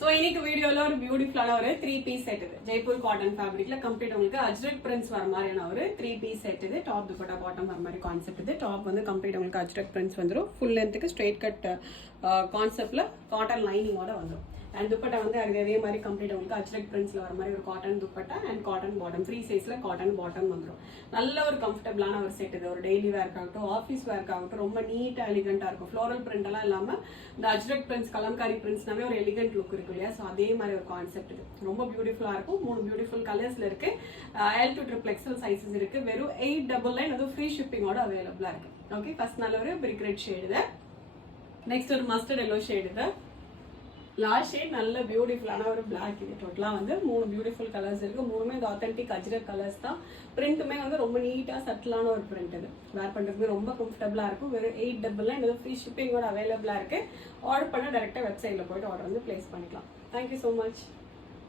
So இன்னைக்கு வீடியோவில் ஒரு பியூட்டிஃபுல்லான ஒரு 3-piece செட் இது ஜெய்ப்பூர் காட்டன் ஃபேப்ரிக்ல கம்ப்ளீட் உங்களுக்கு அஜ்ரக் பிரிண்ட்ஸ் வர மாதிரியான ஒரு 3-piece செட் இது. டாப் துப்பட்டா பாட்டம் வர மாதிரி கான்செப்ட் இது. டாப் வந்து கம்ப்ளீட் உங்களுக்கு அஜ்ரக் பிரிண்ட்ஸ் வந்துடும். ஃபுல் லென்த்துக்கு ஸ்ட்ரெயிட் கட் கான்செப்ட்ல காட்டன் லைனிங்கோட வந்துடும். அண்ட் துப்பட்டா வந்து அதே மாதிரி கம்ப்ளீட் உங்களுக்கு அஜ்ரக் பிரிண்ட்ஸ்ல வர மாதிரி ஒரு cotton dupatta and cotton bottom free சைஸ்ல காட்டன் பாட்டம் வந்துடும். நல்ல ஒரு கம்ஃபர்டபுளான ஒரு செட் இது. ஒரு டெய்லி வேர்க்காகட்டும், ஆஃபீஸ் வேர்க்காகட்டும் ரொம்ப நீட்டா எலிகண்டா இருக்கும். ஃப்ளோரல் பிரிண்ட் எல்லாம் இல்லாம இந்த அஜ்ரக் பிரிண்ட்ஸ், கலம்காரி பிரிண்ட்ஸ்னாவே ஒரு எலிகண்ட் லுக் இருக்கு இல்லையா? ஸோ அதே மாதிரி ஒரு கான்செப்ட் இது. ரொம்ப பியூட்டிஃபுல்லா இருக்கும். 3 பியூட்டிஃபுல் கலர்ஸ்ல இருக்கு. L to XXL சைஸஸ் இருக்கு. வெறும் 899 அதுவும் ஃப்ரீ ஷிப்பிங்கோட அவைலபிளா இருக்கு. ஓகே, ஃபர்ஸ்ட் நல்ல ஒரு பிரிக் ரெட் ஷேட் இது. நெக்ஸ்ட் ஒரு மஸ்டர்ட் எல்லோ ஷேட் இது. லாஸ்ட் ஷேட் நல்ல பியூட்டிஃபுல்லான ஒரு பிளாக் இது. டோட்டலாக வந்து 3 பியூட்டிஃபுல் கலர்ஸ் இருக்கு. 3மே இந்த ஆத்தென்டிக் அஜ்ரக் கலர்ஸ் தான். பிரிண்ட்டுமே வந்து ரொம்ப நீட்டா சட்டிலான ஒரு பிரிண்ட் இது. வேர் பண்ணுறதுக்கு ரொம்ப கம்ஃபர்டபுளா இருக்கும். வெறும் 899 இது ஃப்ரீ ஷிப்பிங்கோட அவைலபிளா இருக்கு. ஆர்டர் பண்ண டைரக்டா வெப்சைட்ல போயிட்டு ஆர்டர் வந்து பிளேஸ் பண்ணிக்கலாம். Thank you so much.